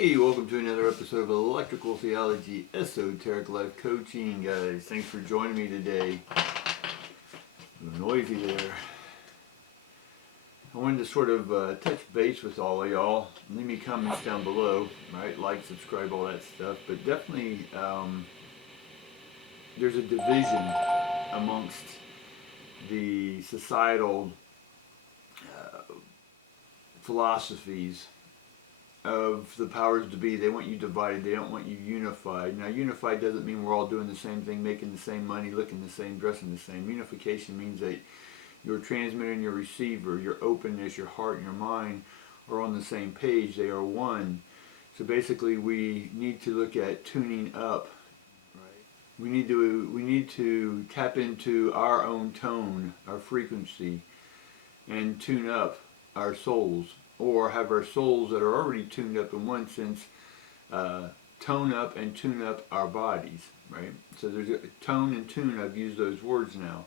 Hey, welcome to another episode of Electrical Theology Esoteric Life Coaching, guys. Thanks for joining me today. A little noisy there. I wanted to sort of touch base with all of y'all. Leave me comments down below, right? Like, subscribe, all that stuff. But definitely, there's a division amongst the societal philosophies of the powers to be. They want you divided. They don't want you unified. Now, unified doesn't mean we're all doing the same thing, making the same money, looking the same, dressing the same. Unification means that your transmitter and your receiver, your openness, your heart, and your mind are on the same page. They are one. So basically, we need to look at tuning up. Right? We need to tap into our own tone, our frequency, and tune up our souls, or have our souls that are already tuned up in one sense tone up and tune up our bodies, right? So there's a tone and tune. I've used those words now,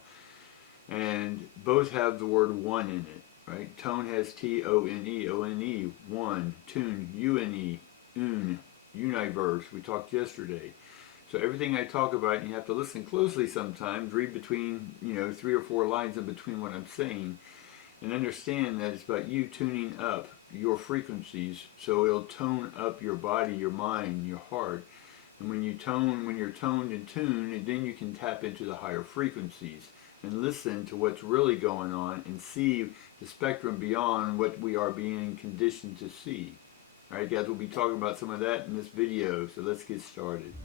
and both have the word one in it, right? Tone has T-O-N-E, O-N-E, one. Tune, U-N-E, un, universe. We talked yesterday. So everything I talk about, and you have to listen closely sometimes, read between, 3 or 4 lines in between what I'm saying, and understand that it's about you tuning up your frequencies, so it'll tone up your body, your mind, your heart. And when you're toned and tuned, and then you can tap into the higher frequencies and listen to what's really going on and see the spectrum beyond what we are being conditioned to see. Alright guys, we'll be talking about some of that in this video, so let's get started.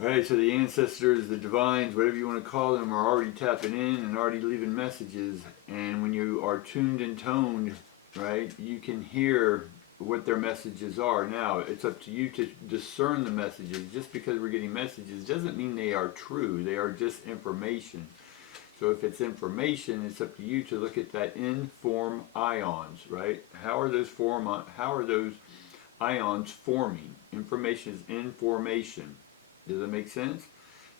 Alright, so the ancestors, the divines, whatever you want to call them, are already tapping in and already leaving messages. And when you are tuned and toned, right, you can hear what their messages are. Now, it's up to you to discern the messages. Just because we're getting messages doesn't mean they are true. They are just information. So if it's information, it's up to you to look at that in-form ions, right? How are those ions forming? Information is in formation. Does that make sense?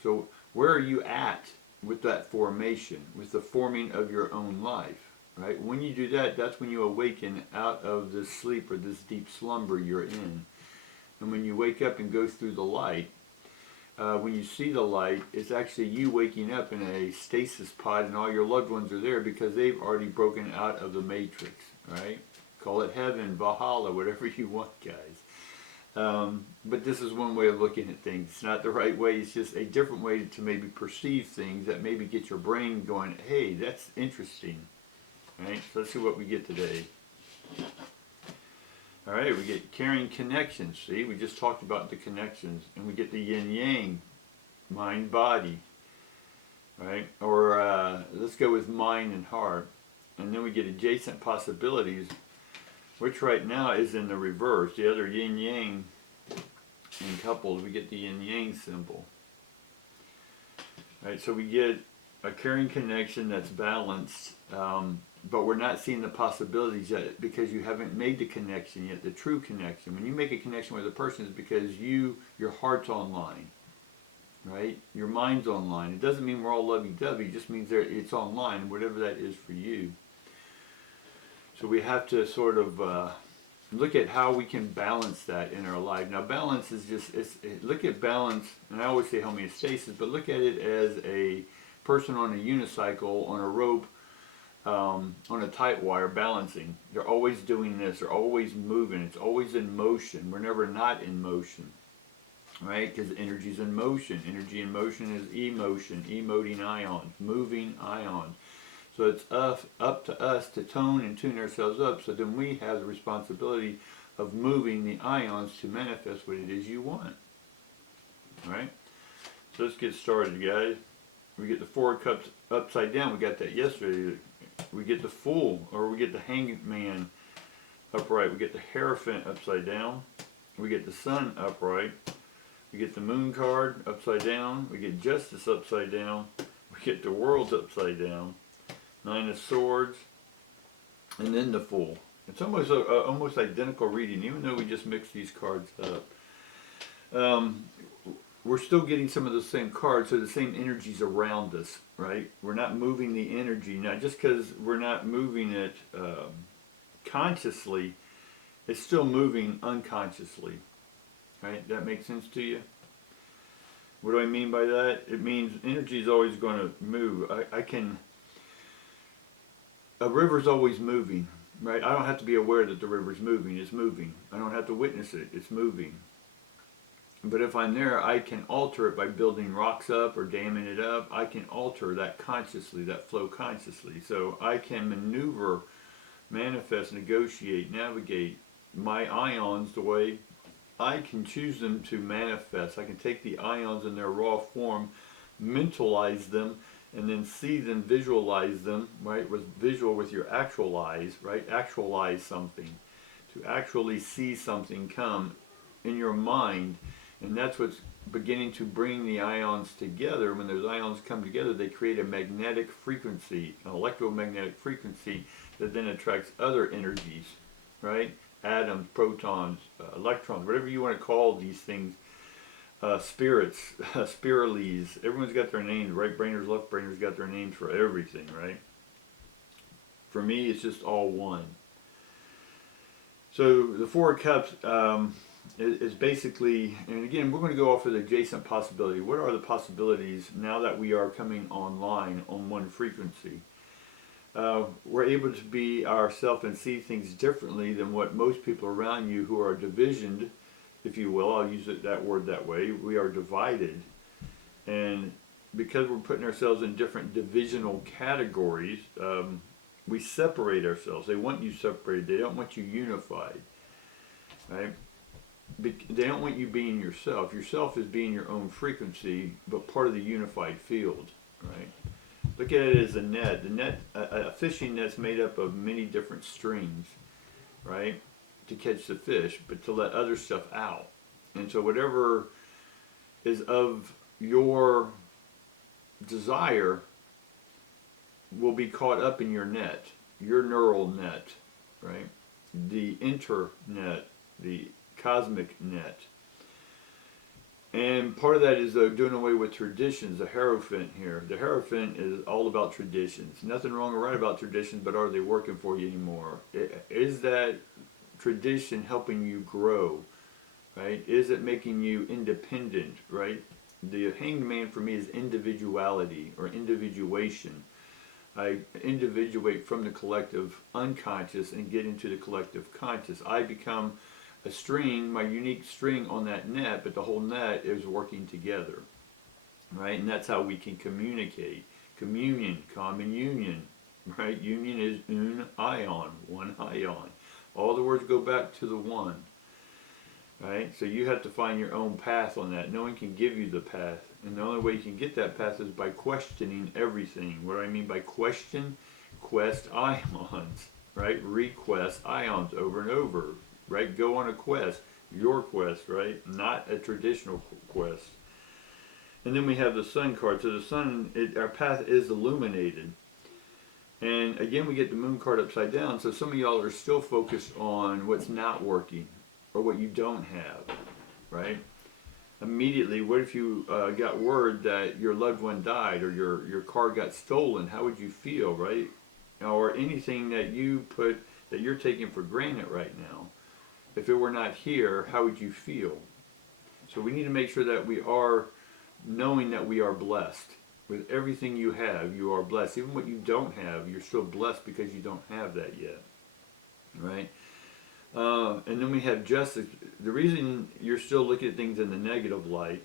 So where are you at with that formation, with the forming of your own life, right? When you do that, that's when you awaken out of this sleep or this deep slumber you're in. And when you wake up and go through the light, when you see the light, it's actually you waking up in a stasis pod, and all your loved ones are there because they've already broken out of the matrix, right? Call it heaven, Valhalla, whatever you want, guys. But this is one way of looking at things. It's not the right way. It's just a different way to maybe perceive things that maybe get your brain going, hey, that's interesting. All right, so let's see what we get today. All right, we get carrying connections. See, we just talked about the connections. And we get the yin-yang, mind-body. Right? Or let's go with mind and heart. And then we get adjacent possibilities, which right now is in the reverse. The other yin-yang in couples, we get the yin-yang symbol. Right, so we get a carrying connection that's balanced, but we're not seeing the possibilities yet because you haven't made the connection yet, the true connection. When you make a connection with a person, it's because your heart's online, right? Your mind's online. It doesn't mean we're all lovey-dovey. It just means it's online, whatever that is for you. So we have to sort of look at how we can balance that in our life. Now, balance is just, look at balance, and I always say homeostasis, but look at it as a person on a unicycle, on a rope, on a tight wire, balancing. They're always doing this. They're always moving. It's always in motion. We're never not in motion, right? Because energy's in motion. Energy in motion is emotion, emoting ions, moving ions. So it's up to us to tone and tune ourselves up, so then we have the responsibility of moving the ions to manifest what it is you want. Alright? So let's get started, guys. We get the 4 cups upside down. We got that yesterday. We get the Fool, or we get the Hangman upright. We get the Hierophant upside down. We get the Sun upright. We get the Moon card upside down. We get Justice upside down. We get the Worlds upside down. 9 of Swords, and then the Fool. It's almost almost identical reading, even though we just mixed these cards up. we're still getting some of the same cards, so the same energies around us, right? We're not moving the energy. Now, just because we're not moving it consciously, it's still moving unconsciously, right? That makes sense to you? What do I mean by that? It means energy is always going to move. A river's always moving, right? I don't have to be aware that the river's moving. It's moving. I don't have to witness it. It's moving. But if I'm there, I can alter it by building rocks up or damming it up. I can alter that consciously, that flow consciously. So I can maneuver, manifest, negotiate, navigate my ions the way I can choose them to manifest. I can take the ions in their raw form, mentalize them, and then see them, visualize them, right? With visual with your actual eyes, right? Actualize something. To actually see something come in your mind. And that's what's beginning to bring the ions together. When those ions come together, they create a magnetic frequency, an electromagnetic frequency that then attracts other energies, right? Atoms, protons, electrons, whatever you want to call these things, spirits, spiralies. Everyone's got their names. Right brainers, left brainers got their names for everything, right? For me, it's just all one. So the Four of Cups is basically, and again, we're going to go off of the adjacent possibility. What are the possibilities now that we are coming online on one frequency? We're able to be ourselves and see things differently than what most people around you who are divisioned, if you will. I'll use that word that way. We are divided. And because we're putting ourselves in different divisional categories, we separate ourselves. They want you separated. They don't want you unified. Right? They don't want you being yourself. Yourself is being your own frequency, but part of the unified field. Right? Look at it as a net. The net, a fishing net's made up of many different strings, right, to catch the fish, but to let other stuff out. And so whatever is of your desire will be caught up in your net, your neural net, right? The internet, the cosmic net. And part of that is doing away with traditions, the Hierophant here. The Hierophant is all about traditions. Nothing wrong or right about traditions, but are they working for you anymore? Is that tradition helping you grow, right? Is it making you independent, right? The hanged man for me is individuality or individuation. I individuate from the collective unconscious and get into the collective conscious. I become a string, my unique string on that net, but the whole net is working together, right? And that's how we can communicate. Communion, common union, right? Union is un ion, one ion. All the words go back to the one, right? So you have to find your own path on that. No one can give you the path. And the only way you can get that path is by questioning everything. What do I mean by question? Quest ions, right? Request ions over and over. Right? Go on a quest, your quest, right? Not a traditional quest. And then we have the sun card. So the sun, our path is illuminated. And again, we get the moon card upside down. So some of y'all are still focused on what's not working or what you don't have, right? Immediately, what if you got word that your loved one died or your car got stolen? How would you feel, right? Or anything that you're taking for granted right now. If it were not here, how would you feel? So we need to make sure that we are knowing that we are blessed. With everything you have, you are blessed. Even what you don't have, you're still blessed because you don't have that yet. Right? And then we have justice. The reason you're still looking at things in the negative light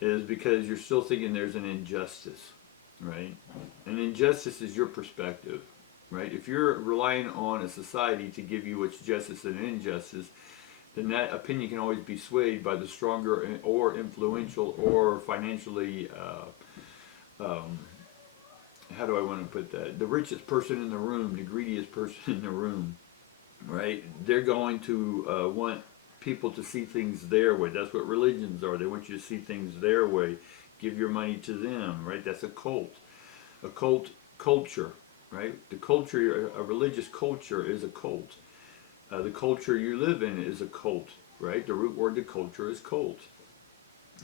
is because you're still thinking there's an injustice. Right? An injustice is your perspective. Right? If you're relying on a society to give you what's justice and injustice, then that opinion can always be swayed by the stronger or influential or financially, how do I want to put that? The richest person in the room, the greediest person in the room, right? They're going to want people to see things their way. That's what religions are. They want you to see things their way. Give your money to them, right? That's a cult. A cult culture. Right? The culture, a religious culture is a cult. The culture you live in is a cult, right? The root word to culture is cult.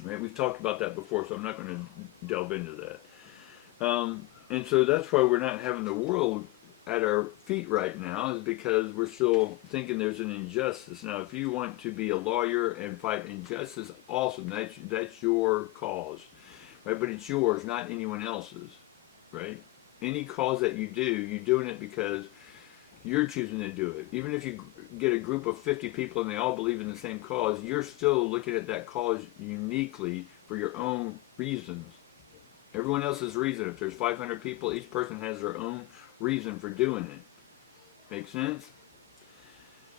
Right? We've talked about that before, so I'm not going to delve into that. And so that's why we're not having the world at our feet right now, is because we're still thinking there's an injustice. Now, if you want to be a lawyer and fight injustice, awesome. That's your cause, right? But it's yours, not anyone else's, right? Any cause that you do, you're doing it because you're choosing to do it. Even if you get a group of 50 people and they all believe in the same cause, you're still looking at that cause uniquely for your own reasons. Everyone else's reason. If there's 500 people, each person has their own reason for doing it. Make sense?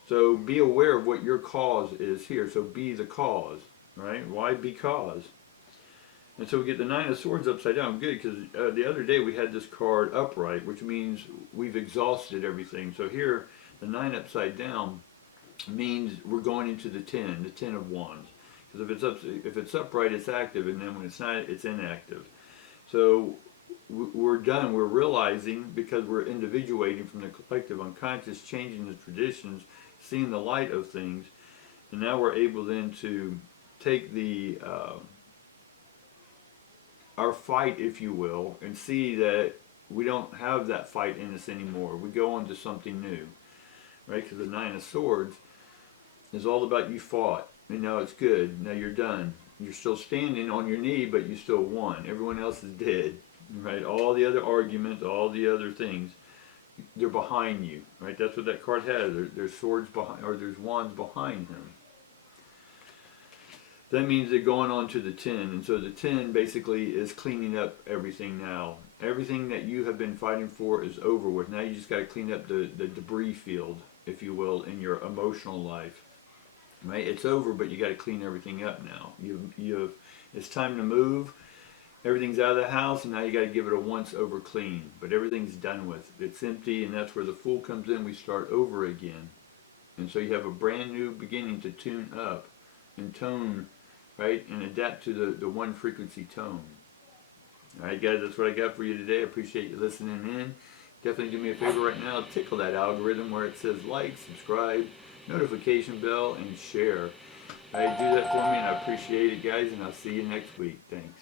So be aware of what your cause is here. So be the cause, right? Why? Because. And so we get the Nine of Swords upside down. Good, because the other day we had this card upright, which means we've exhausted everything. So here, the 9 upside down means we're going into the 10 of Wands. Because if it's upright, it's active, and then when it's not, it's inactive. So we're done. We're realizing, because we're individuating from the collective unconscious, changing the traditions, seeing the light of things, and now we're able then to take the our fight, if you will, and see that we don't have that fight in us anymore. We go on to something new, right? Because the 9 of Swords is all about you fought, and now it's good. Now you're done. You're still standing on your knee, but you still won. Everyone else is dead, right? All the other arguments, all the other things, they're behind you, right? That's what that card has. There's swords behind, or there's wands behind him. That means they're going on to the 10, and so the 10 basically is cleaning up everything now. Everything that you have been fighting for is over with. Now you just got to clean up the debris field, if you will, in your emotional life. Right? It's over, but you got to clean everything up now. It's time to move. Everything's out of the house, and now you got to give it a once over clean. But everything's done with. It's empty, and that's where the Fool comes in. We start over again, and so you have a brand new beginning to tune up and tone, right, and adapt to the one frequency tone. All right, guys, that's what I got for you today. I appreciate you listening in. Definitely do me a favor right now. Tickle that algorithm where it says like, subscribe, notification bell, and share. All right, do that for me, and I appreciate it, guys, and I'll see you next week. Thanks.